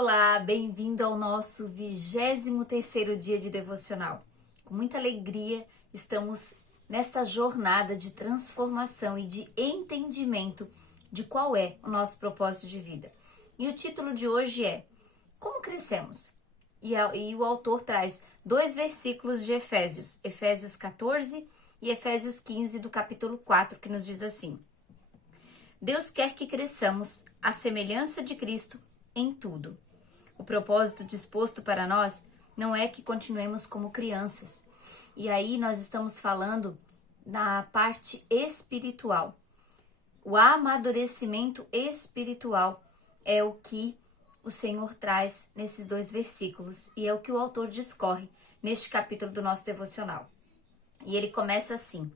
Olá, bem-vindo ao nosso 23º dia de devocional. Com muita alegria, estamos nesta jornada de transformação e de entendimento de qual é o nosso propósito de vida. E o título de hoje é Como Crescemos? E o autor traz 2 versículos de Efésios, Efésios 14 e Efésios 15 do capítulo 4, que nos diz assim: Deus quer que cresçamos à semelhança de Cristo em tudo. O propósito disposto para nós não é que continuemos como crianças. E aí nós estamos falando na parte espiritual. O amadurecimento espiritual é o que o Senhor traz nesses 2 versículos e é o que o autor discorre neste capítulo do nosso devocional. E ele começa assim: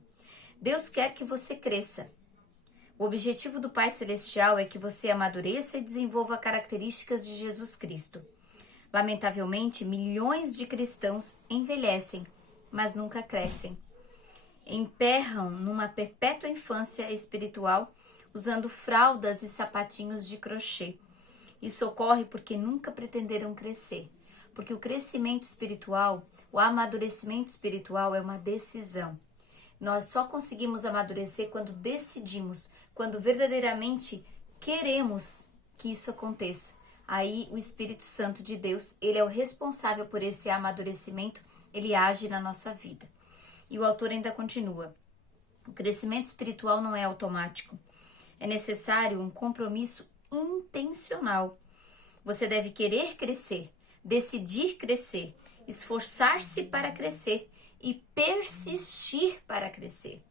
Deus quer que você cresça. O objetivo do Pai Celestial é que você amadureça e desenvolva características de Jesus Cristo. Lamentavelmente, milhões de cristãos envelhecem, mas nunca crescem. Emperram numa perpétua infância espiritual, usando fraldas e sapatinhos de crochê. Isso ocorre porque nunca pretenderam crescer. Porque o crescimento espiritual, o amadurecimento espiritual é uma decisão. Nós só conseguimos amadurecer quando decidimos, quando verdadeiramente queremos que isso aconteça. Aí o Espírito Santo de Deus, ele é o responsável por esse amadurecimento, ele age na nossa vida. E o autor ainda continua: o crescimento espiritual não é automático. É necessário um compromisso intencional. Você deve querer crescer, decidir crescer, esforçar-se para crescer e persistir para crescer.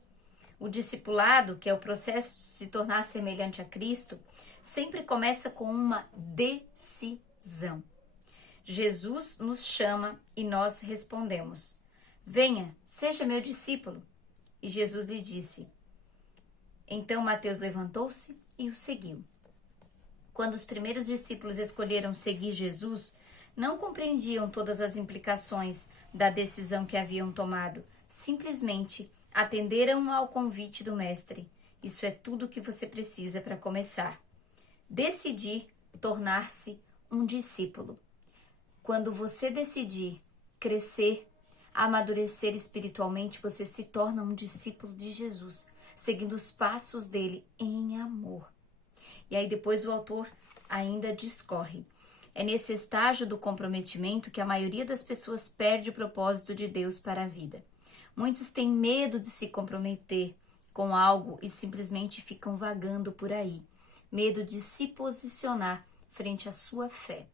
O discipulado, que é o processo de se tornar semelhante a Cristo, sempre começa com uma decisão. Jesus nos chama e nós respondemos: Venha, seja meu discípulo. E Jesus lhe disse. Então Mateus levantou-se e o seguiu. Quando os primeiros discípulos escolheram seguir Jesus, não compreendiam todas as implicações da decisão que haviam tomado. Simplesmente atenderam ao convite do Mestre. Isso é tudo o que você precisa para começar. Decidir tornar-se um discípulo. Quando você decidir crescer, amadurecer espiritualmente, você se torna um discípulo de Jesus, seguindo os passos dele em amor. E aí depois o autor ainda discorre. É nesse estágio do comprometimento que a maioria das pessoas perde o propósito de Deus para a vida. Muitos têm medo de se comprometer com algo e simplesmente ficam vagando por aí. Medo de se posicionar frente à sua fé.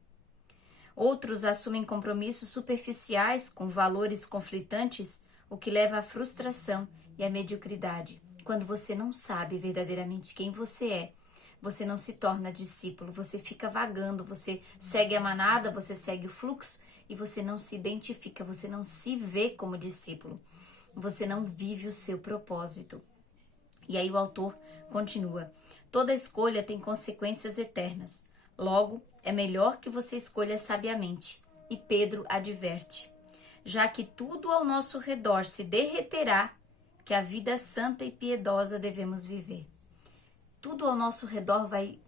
Outros assumem compromissos superficiais com valores conflitantes, o que leva à frustração e à mediocridade. Quando você não sabe verdadeiramente quem você é, você não se torna discípulo, você fica vagando, você segue a manada, você segue o fluxo e você não se identifica, você não se vê como discípulo, você não vive o seu propósito. E aí o autor continua: toda escolha tem consequências eternas, logo é melhor que você escolha sabiamente. E Pedro adverte: já que tudo ao nosso redor se derreterá, que a vida santa e piedosa devemos viver. Tudo ao nosso redor vai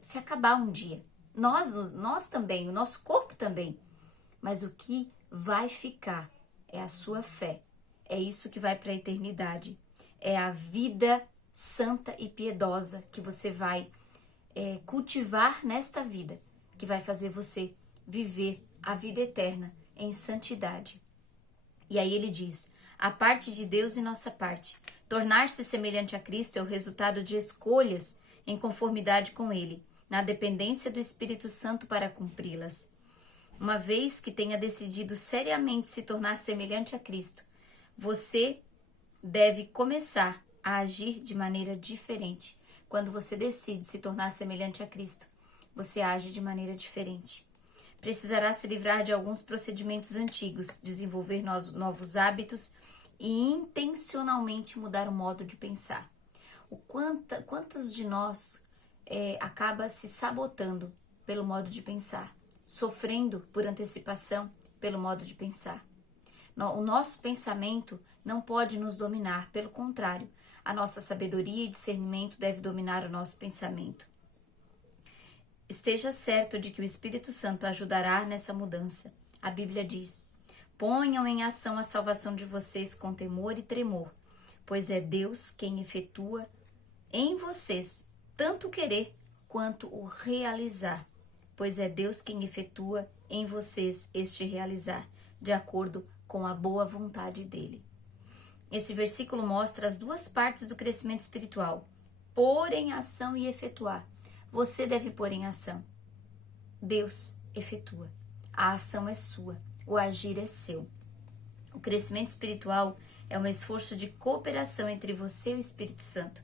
se acabar um dia. Nós também, o nosso corpo também. Mas o que vai ficar é a sua fé. É isso que vai para a eternidade. É a vida santa e piedosa que você vai cultivar nesta vida, que vai fazer você viver a vida eterna em santidade. E aí ele diz: a parte de Deus e nossa parte. Tornar-se semelhante a Cristo é o resultado de escolhas em conformidade com Ele, na dependência do Espírito Santo para cumpri-las. Uma vez que tenha decidido seriamente se tornar semelhante a Cristo, você deve começar a agir de maneira diferente. Quando você decide se tornar semelhante a Cristo, você age de maneira diferente. Precisará se livrar de alguns procedimentos antigos, desenvolver novos hábitos e intencionalmente mudar o modo de pensar. Quantos de nós acaba se sabotando pelo modo de pensar, sofrendo por antecipação pelo modo de pensar? O nosso pensamento não pode nos dominar, pelo contrário, a nossa sabedoria e discernimento deve dominar o nosso pensamento. esteja certo de que o Espírito Santo ajudará nessa mudança. A Bíblia diz: ponham em ação a salvação de vocês com temor e tremor, pois é Deus quem efetua em vocês tanto o querer quanto o realizar, pois é Deus quem efetua em vocês este realizar, de acordo com a boa vontade dele. Esse versículo mostra as duas partes do crescimento espiritual: pôr em ação e efetuar. Você deve pôr em ação. Deus efetua. A ação é sua, o agir é seu. O crescimento espiritual é um esforço de cooperação entre você e o Espírito Santo.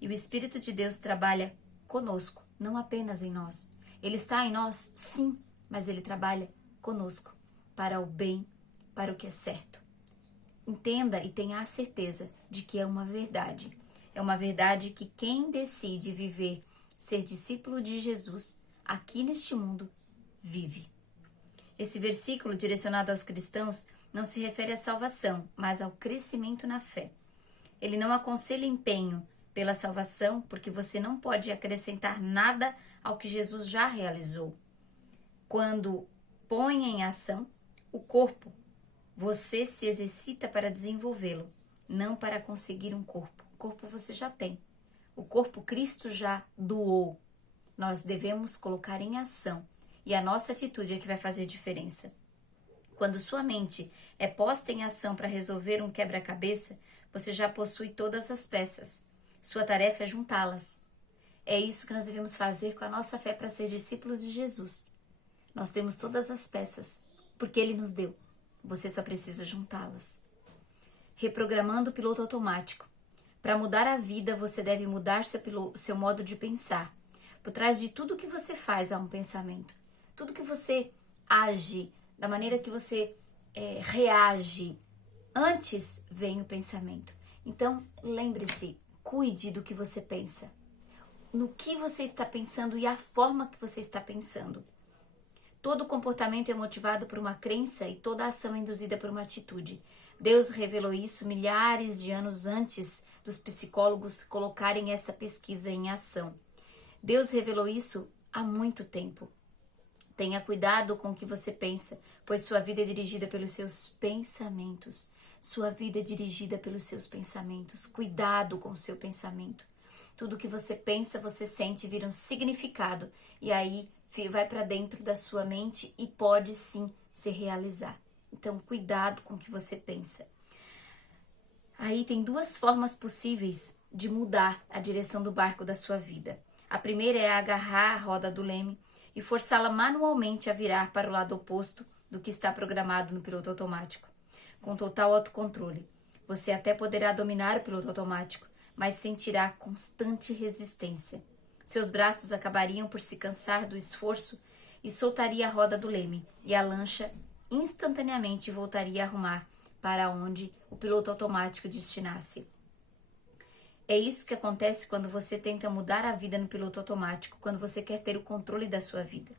E o Espírito de Deus trabalha conosco, não apenas em nós. Ele está em nós, sim, mas ele trabalha conosco para o bem, para o que é certo. Entenda e tenha a certeza de que é uma verdade. É uma verdade que quem decide viver, ser discípulo de Jesus aqui neste mundo, vive. Esse versículo direcionado aos cristãos não se refere à salvação, mas ao crescimento na fé. Ele não aconselha empenho pela salvação, porque você não pode acrescentar nada ao que Jesus já realizou. Quando põe em ação o corpo, você se exercita para desenvolvê-lo, não para conseguir um corpo. O corpo você já tem. O corpo Cristo já doou. Nós devemos colocar em ação, e a nossa atitude é que vai fazer diferença. Quando sua mente é posta em ação para resolver um quebra-cabeça, você já possui todas as peças. Sua tarefa é juntá-las. É isso que nós devemos fazer com a nossa fé para ser discípulos de Jesus. Nós temos todas as peças, porque Ele nos deu. Você só precisa juntá-las. Reprogramando o piloto automático. Para mudar a vida, você deve mudar seu modo de pensar. Por trás de tudo que você faz há um pensamento. Tudo que você age, da maneira que você reage, antes vem o pensamento. Então, lembre-se, cuide do que você pensa. No que você está pensando e a forma que você está pensando. Todo comportamento é motivado por uma crença e toda ação é induzida por uma atitude. Deus revelou isso milhares de anos antes dos psicólogos colocarem esta pesquisa em ação. Deus revelou isso há muito tempo. Tenha cuidado com o que você pensa, pois sua vida é dirigida pelos seus pensamentos. Sua vida é dirigida pelos seus pensamentos. Cuidado com o seu pensamento. Tudo que você pensa, você sente, vira um significado. E aí vai para dentro da sua mente e pode sim se realizar. Então, cuidado com o que você pensa. Aí tem duas formas possíveis de mudar a direção do barco da sua vida. A primeira é agarrar a roda do leme e forçá-la manualmente a virar para o lado oposto do que está programado no piloto automático. Com total autocontrole, você até poderá dominar o piloto automático, mas sentirá constante resistência. Seus braços acabariam por se cansar do esforço e soltaria a roda do leme, e a lancha instantaneamente voltaria a arrumar para onde o piloto automático destinasse. É isso que acontece quando você tenta mudar a vida no piloto automático, quando você quer ter o controle da sua vida.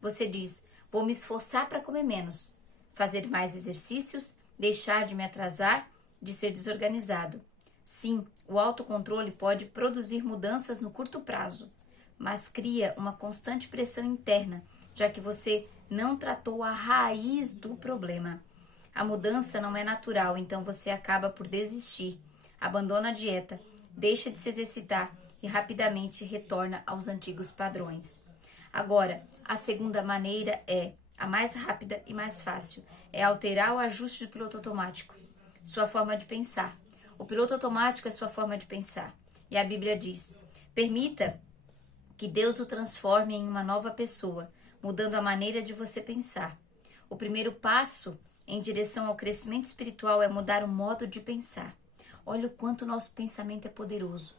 Você diz: vou me esforçar para comer menos, fazer mais exercícios, deixar de me atrasar, de ser desorganizado. Sim, o autocontrole pode produzir mudanças no curto prazo, mas cria uma constante pressão interna, já que você não tratou a raiz do problema. A mudança não é natural, então você acaba por desistir, abandona a dieta, deixa de se exercitar e rapidamente retorna aos antigos padrões. Agora, a segunda maneira a mais rápida e mais fácil, é alterar o ajuste do piloto automático, sua forma de pensar. O piloto automático é sua forma de pensar. E a Bíblia diz: permita que Deus o transforme em uma nova pessoa, mudando a maneira de você pensar. O primeiro passo em direção ao crescimento espiritual é mudar o modo de pensar. Olha o quanto o nosso pensamento é poderoso.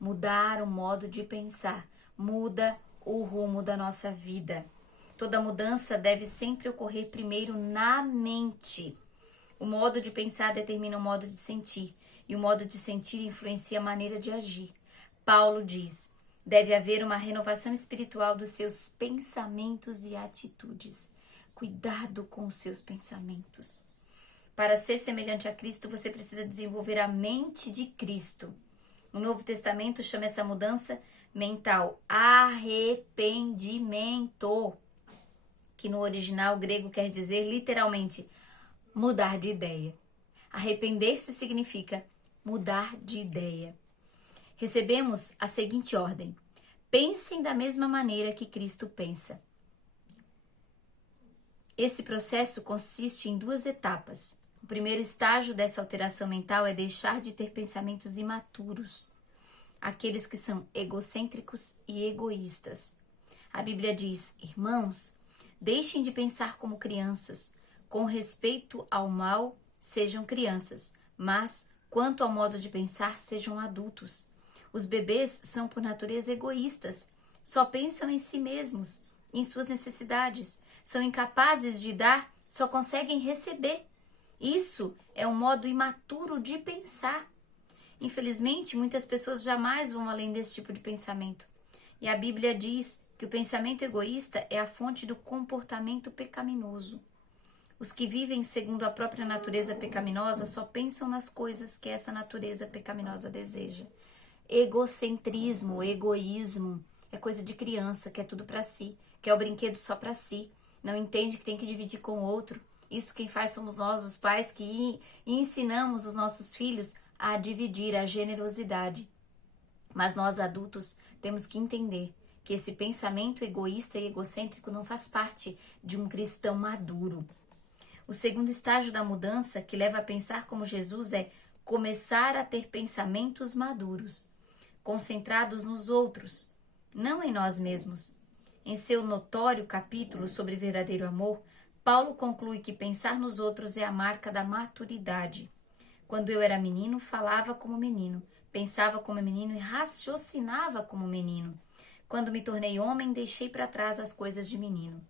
Mudar o modo de pensar muda o rumo da nossa vida. Toda mudança deve sempre ocorrer primeiro na mente. O modo de pensar determina o modo de sentir, e o modo de sentir influencia a maneira de agir. Paulo diz: deve haver uma renovação espiritual dos seus pensamentos e atitudes. Cuidado com os seus pensamentos. Para ser semelhante a Cristo, você precisa desenvolver a mente de Cristo. O Novo Testamento chama essa mudança mental, arrependimento, que no original grego quer dizer literalmente mudar de ideia. Arrepender-se significa mudar de ideia. Recebemos a seguinte ordem: pensem da mesma maneira que Cristo pensa. Esse processo consiste em 2 etapas. O primeiro estágio dessa alteração mental é deixar de ter pensamentos imaturos, aqueles que são egocêntricos e egoístas. A Bíblia diz: irmãos, deixem de pensar como crianças. Com respeito ao mal, sejam crianças, mas, quanto ao modo de pensar, sejam adultos. Os bebês são, por natureza, egoístas. Só pensam em si mesmos, em suas necessidades. São incapazes de dar, só conseguem receber. Isso é um modo imaturo de pensar. Infelizmente, muitas pessoas jamais vão além desse tipo de pensamento. E a Bíblia diz que o pensamento egoísta é a fonte do comportamento pecaminoso. Os que vivem segundo a própria natureza pecaminosa só pensam nas coisas que essa natureza pecaminosa deseja. Egocentrismo, egoísmo, é coisa de criança, quer tudo para si, quer o brinquedo só para si, não entende que tem que dividir com o outro. Isso quem faz somos nós, os pais, que ensinamos os nossos filhos a dividir, a generosidade. Mas nós adultos temos que entender que esse pensamento egoísta e egocêntrico não faz parte de um cristão maduro. O segundo estágio da mudança, que leva a pensar como Jesus, é começar a ter pensamentos maduros, concentrados nos outros, não em nós mesmos. Em seu notório capítulo sobre verdadeiro amor, Paulo conclui que pensar nos outros é a marca da maturidade. Quando eu era menino, falava como menino, pensava como menino e raciocinava como menino. Quando me tornei homem, deixei para trás as coisas de menino.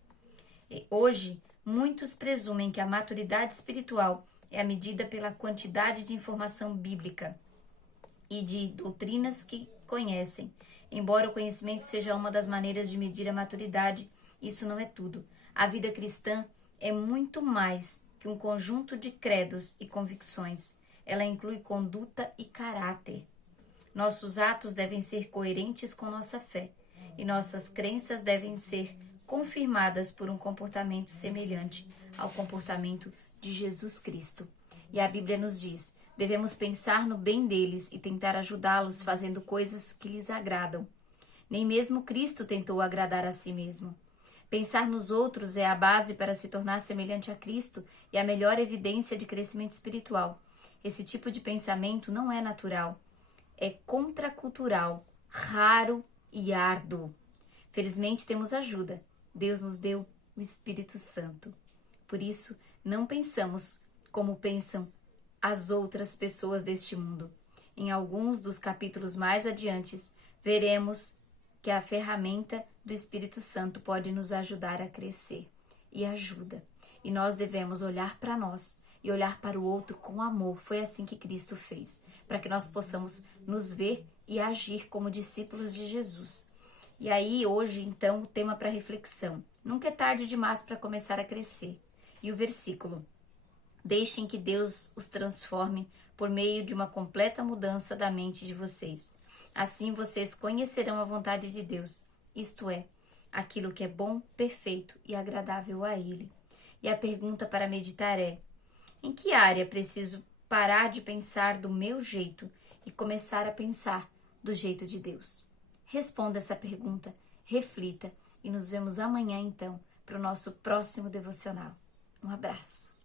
Hoje, muitos presumem que a maturidade espiritual é a medida pela quantidade de informação bíblica e de doutrinas que conhecem. Embora o conhecimento seja uma das maneiras de medir a maturidade, isso não é tudo. A vida cristã é muito mais que um conjunto de credos e convicções. Ela inclui conduta e caráter. Nossos atos devem ser coerentes com nossa fé e nossas crenças devem ser confirmadas por um comportamento semelhante ao comportamento de Jesus Cristo. E a Bíblia nos diz: devemos pensar no bem deles e tentar ajudá-los fazendo coisas que lhes agradam. Nem mesmo Cristo tentou agradar a si mesmo. Pensar nos outros é a base para se tornar semelhante a Cristo e a melhor evidência de crescimento espiritual. Esse tipo de pensamento não é natural, é contracultural, raro e árduo. Felizmente temos ajuda. Deus nos deu o Espírito Santo. Por isso, não pensamos como pensam as outras pessoas deste mundo. Em alguns dos capítulos mais adiante, veremos que a ferramenta do Espírito Santo pode nos ajudar a crescer. E ajuda. E nós devemos olhar para nós e olhar para o outro com amor. Foi assim que Cristo fez, para que nós possamos nos ver e agir como discípulos de Jesus. E aí, hoje, então, o tema para reflexão. Nunca é tarde demais para começar a crescer. E o versículo: deixem que Deus os transforme por meio de uma completa mudança da mente de vocês. Assim vocês conhecerão a vontade de Deus, isto é, aquilo que é bom, perfeito e agradável a Ele. E a pergunta para meditar é: em que área preciso parar de pensar do meu jeito e começar a pensar do jeito de Deus? Responda essa pergunta, reflita e nos vemos amanhã então para o nosso próximo devocional. Um abraço.